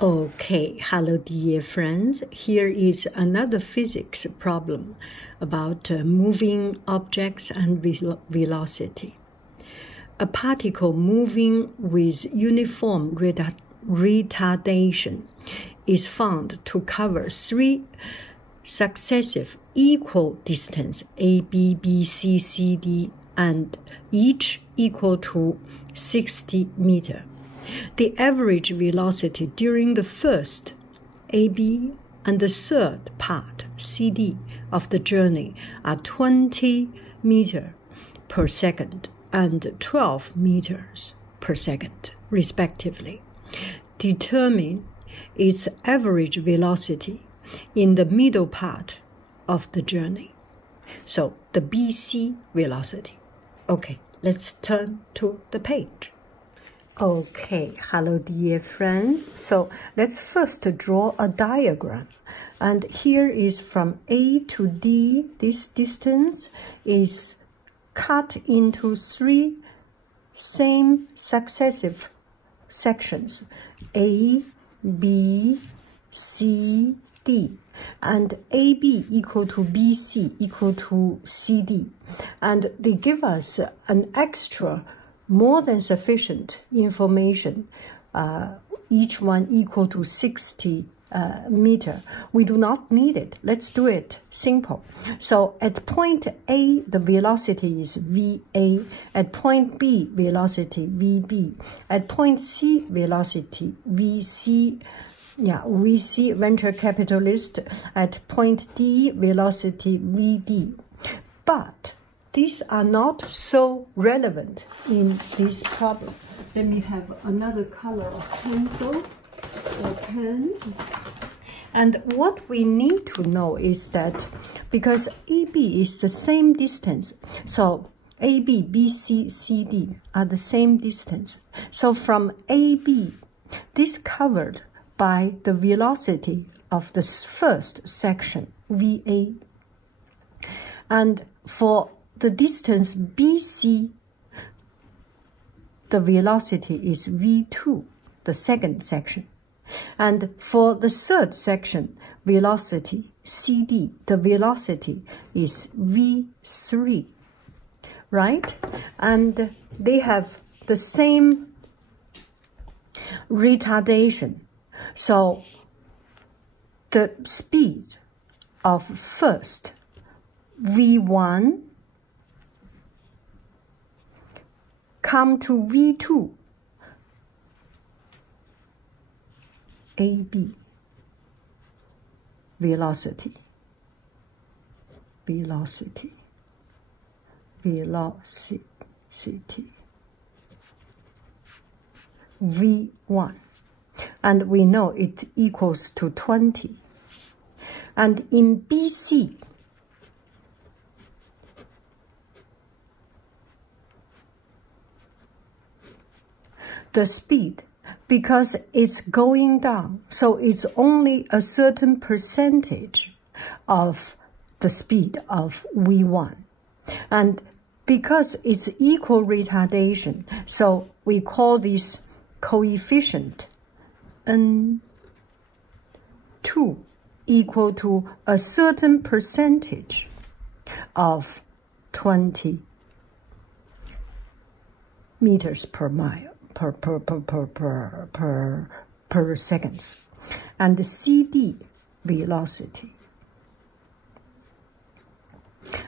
Okay, hello dear friends. Here is another physics problem about moving objects and velocity. A particle moving with uniform retardation is found to cover three successive equal distance A, B, B, C, C, D, and each equal to 60 meters. The average velocity during the first AB and the third part CD of the journey are 20 meters per second and 12 meters per second, respectively. Determine its average velocity in the middle part of the journey. So the BC velocity. Okay, let's turn to the page. Okay, hello dear friends. So let's first draw a diagram. And here is from A to D. This distance is cut into three same successive sections. A, B, C, D. And AB equal to BC equal to CD. And they give us an extra more than sufficient information, each one equal to 60 meters. We do not need it. Let's do it simple. So at point A, the velocity is VA. At point B, velocity VB. At point C, velocity VC. VC, venture capitalist. At point D, velocity VD. But these are not so relevant in this problem. Let me have another color of pencil or pen. And what we need to know is that because AB is the same distance, so AB, BC, CD are the same distance. So from AB, this covered by the velocity of the first section, VA. And for the distance BC, the velocity is V2, the second section. And for the third section, velocity CD, the velocity is V3, right? And they have the same retardation. So the speed of first V1 come to V2, AB, velocity, V1. And we know it equals to 20. And in BC, the speed, because it's going down, so it's only a certain percentage of the speed of V1. And because it's equal retardation, so we call this coefficient N2 equal to a certain percentage of 20 meters per mile. Per seconds. And the CD velocity,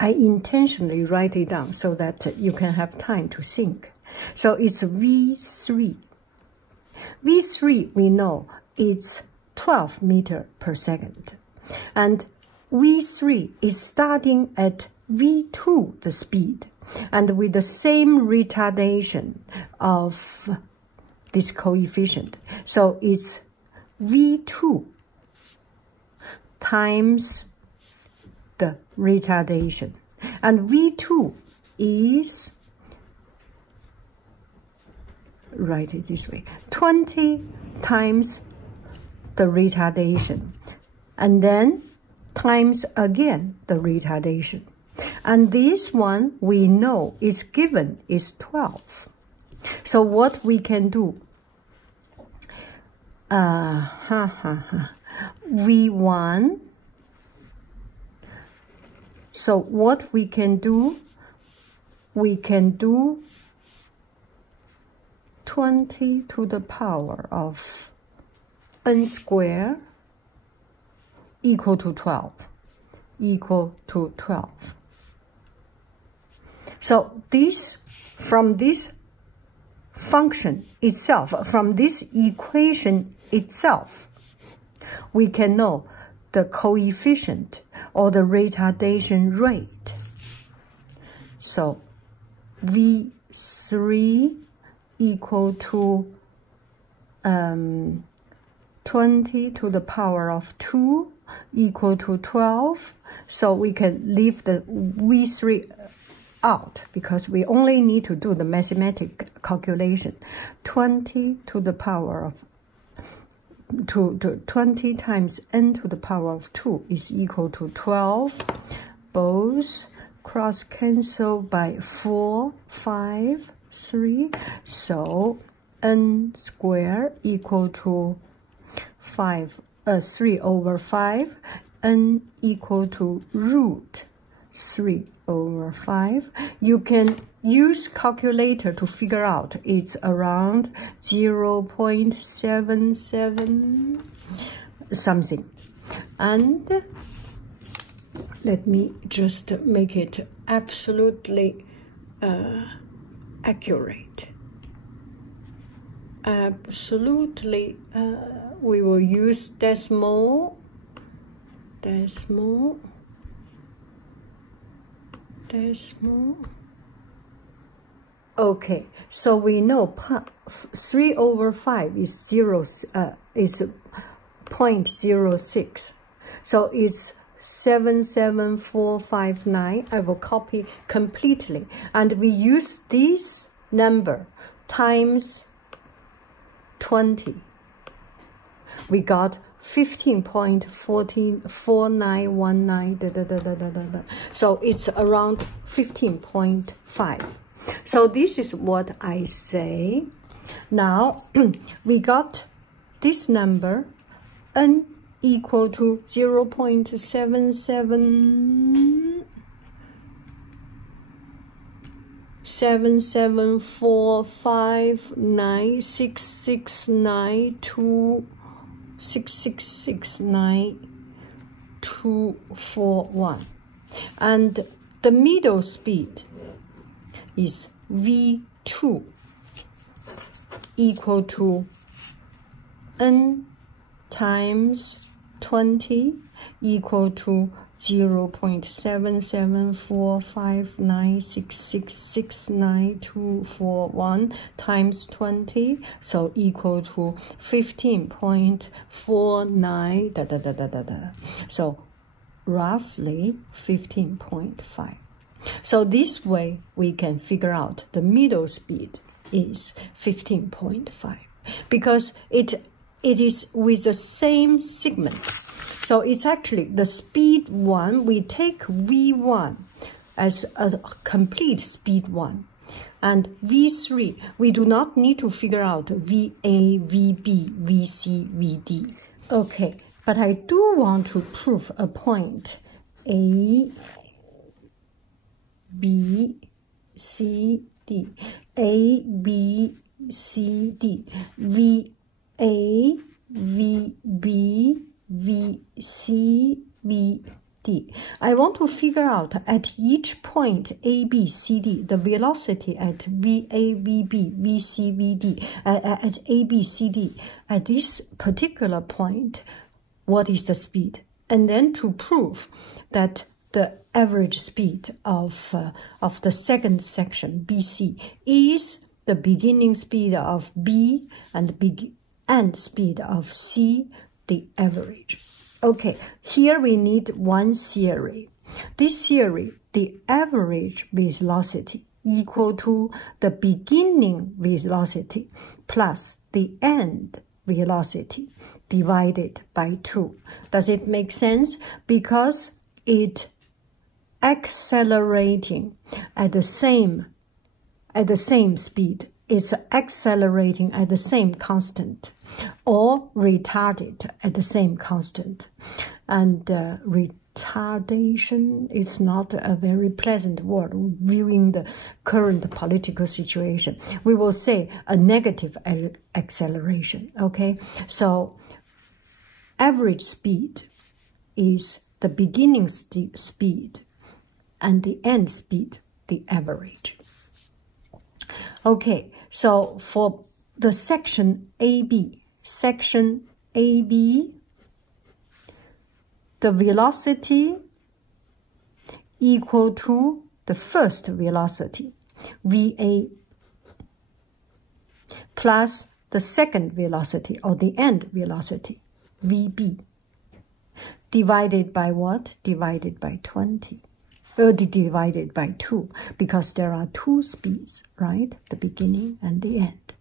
I intentionally write it down so that you can have time to think. So it's V3. V3 we know it's 12 meters per second. And V3 is starting at V2, the speed, and with the same retardation of this coefficient. So it's V2 times the retardation. And V2 is, write it this way, 20 times the retardation. And then times again the retardation. And this one we know is given is 12. So what we can do, V1. So what we can do 20 to the power of n squared equal to 12. So this, from this function itself, from this equation itself, we can know the coefficient or the retardation rate. So V3 equal to 20 to the power of 2 equal to 12. So we can leave the V3 out because we only need to do the mathematical calculation. 20 to the power of 20 times n to the power of 2 is equal to 12. Both cross cancel by 4, 5, 3. So n squared equal to 3 over 5. N equal to root 3 over 5. You can use calculator to figure out. It's around 0.77 something. And let me just make it absolutely accurate. Absolutely, we will use decimal. Okay, so we know 3 over 5 is 0.06. So it's 77459. I will copy completely. And we use this number times 20. We got 15.4919. So it's around 15.5. So this is what I say. Now we got this number, n equal to 0.7745966926692441, and the middle speed is V2 equal to n times 20 equal to 0.774596692441 times 20, so equal to 15.49 so roughly 15.5. So this way we can figure out the middle speed is 15.5 because it is with the same segment. So it's actually the speed 1, we take V1 as a complete speed 1. And V3, we do not need to figure out VA, VB, VC, VD. Okay, but I do want to prove a point. A, B, C, D. A, B, C, D. V, A, V, B, V, C, V, D. I want to figure out at each point A, B, C, D, the velocity at V, A, V, B, V, C, V, D, at A, B, C, D, at this particular point, what is the speed? And then to prove that the average speed of the second section, BC, is the beginning speed of B and the end speed of C, the average. Okay, here we need one theory. This theory, the average velocity equal to the beginning velocity plus the end velocity divided by 2. Does it make sense? Because it accelerating at the same speed is accelerating at the same constant or retarded at the same constant. And retardation is not a very pleasant word viewing the current political situation. We will say a negative acceleration, okay? So average speed is the beginning speed and the end speed, the average. Okay, so for the section AB, the velocity equal to the first velocity, VA, plus the second velocity or the end velocity, VB, divided by what? Divided by 20. Divided by 2, because there are two speeds, right? The beginning and the end.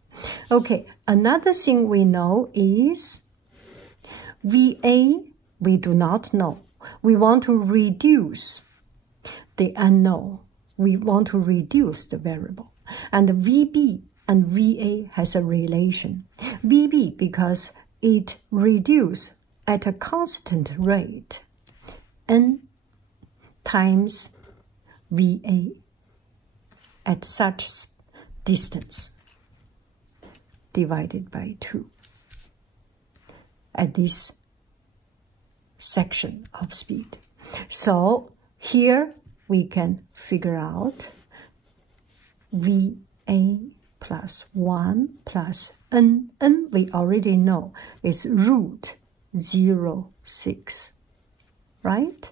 Okay, another thing we know is VA, we do not know. We want to reduce the unknown. We want to reduce the variable. And VB and VA has a relation. VB because it reduces at a constant rate, N times VA at such distance divided by 2 at this section of speed. So here we can figure out VA plus 1 plus N. N we already know is root 0.6, right?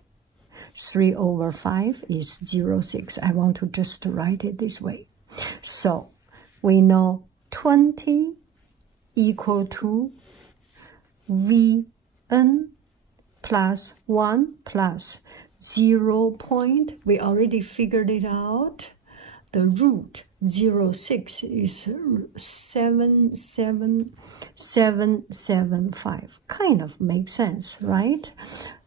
3/5 is 0.6. I want to just write it this way. So we know 20 equal to Vn plus 1 plus 0. We already figured it out. The root 0.6 is 77775. Kind of makes sense, right?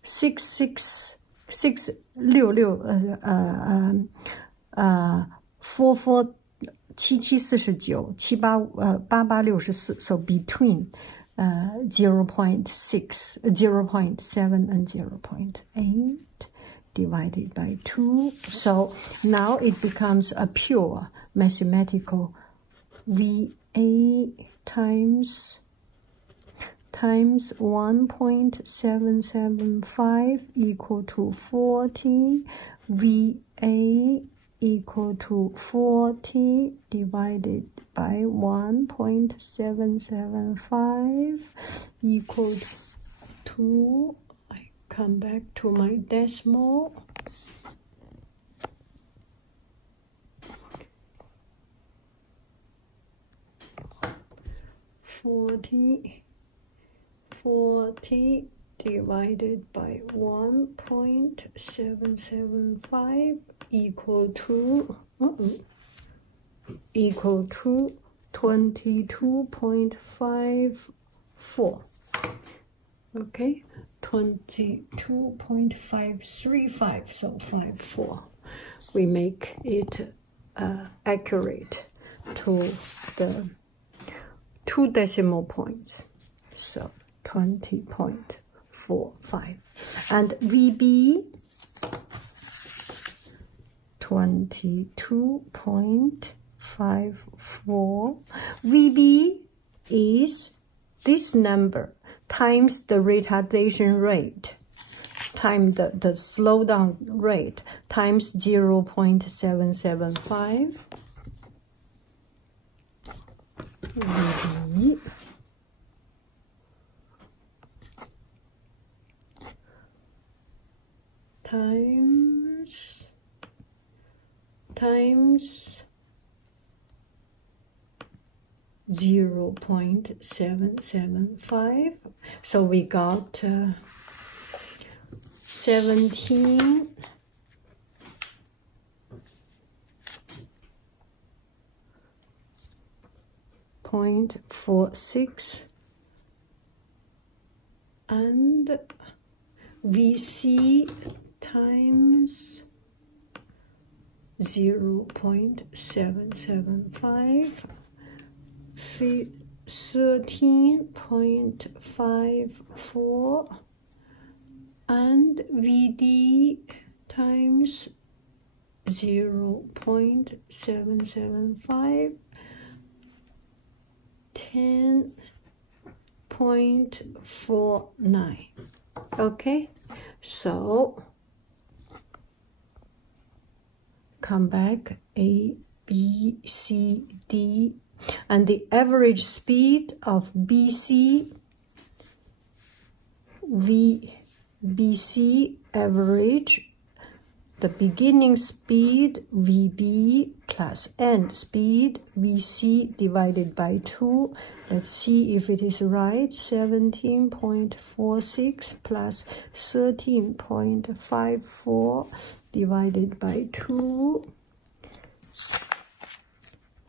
447749，8864，7864，so between 0.6, 0.7 and 0.8 divided by 2. So now it becomes a pure mathematical VA times 1.775 equal to 40, VA equal to 40 divided by 1.775 equal to, I come back to my decimal, 40 divided by 1.775 equal to 22.54. Okay, 22.535, so 54. We make it accurate to the 2 decimal points, so 20.45. And VB 22.54. VB is this number times the retardation rate, times the slowdown rate, times 0.775. VB times 0.775. So we got 17.46 and VC times 0.775 13.54 and VD times 0.775, 10.49. Okay, so come back A, B, C, D, and the average speed of BC, VBC average, the beginning speed VB plus end speed VC divided by 2. Let's see if it is right. 17.46 plus 13.54 divided by 2.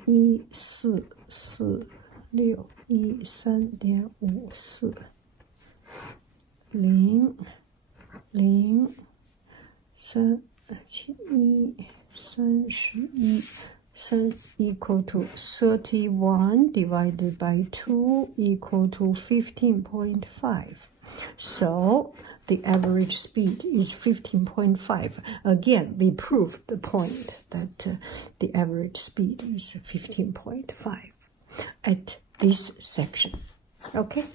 144613.54 equal to 31 divided by 2 equal to 15.5. So the average speed is 15.5. Again, we proved the point that the average speed is 15.5 at this section. Okay.